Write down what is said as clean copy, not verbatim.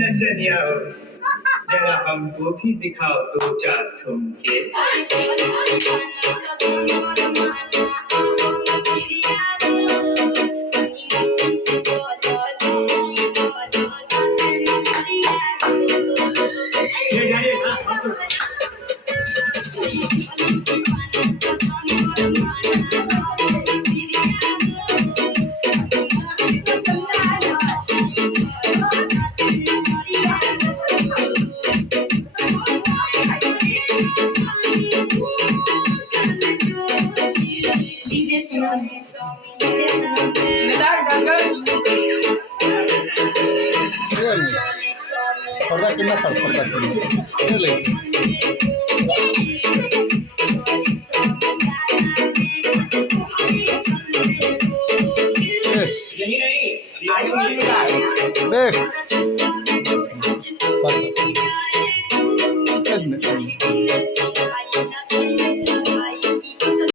नचनिया हो जरा हमको भी दिखाओ दो चार ठुमके पर्दा कितना सर पर्दा कितना ले देख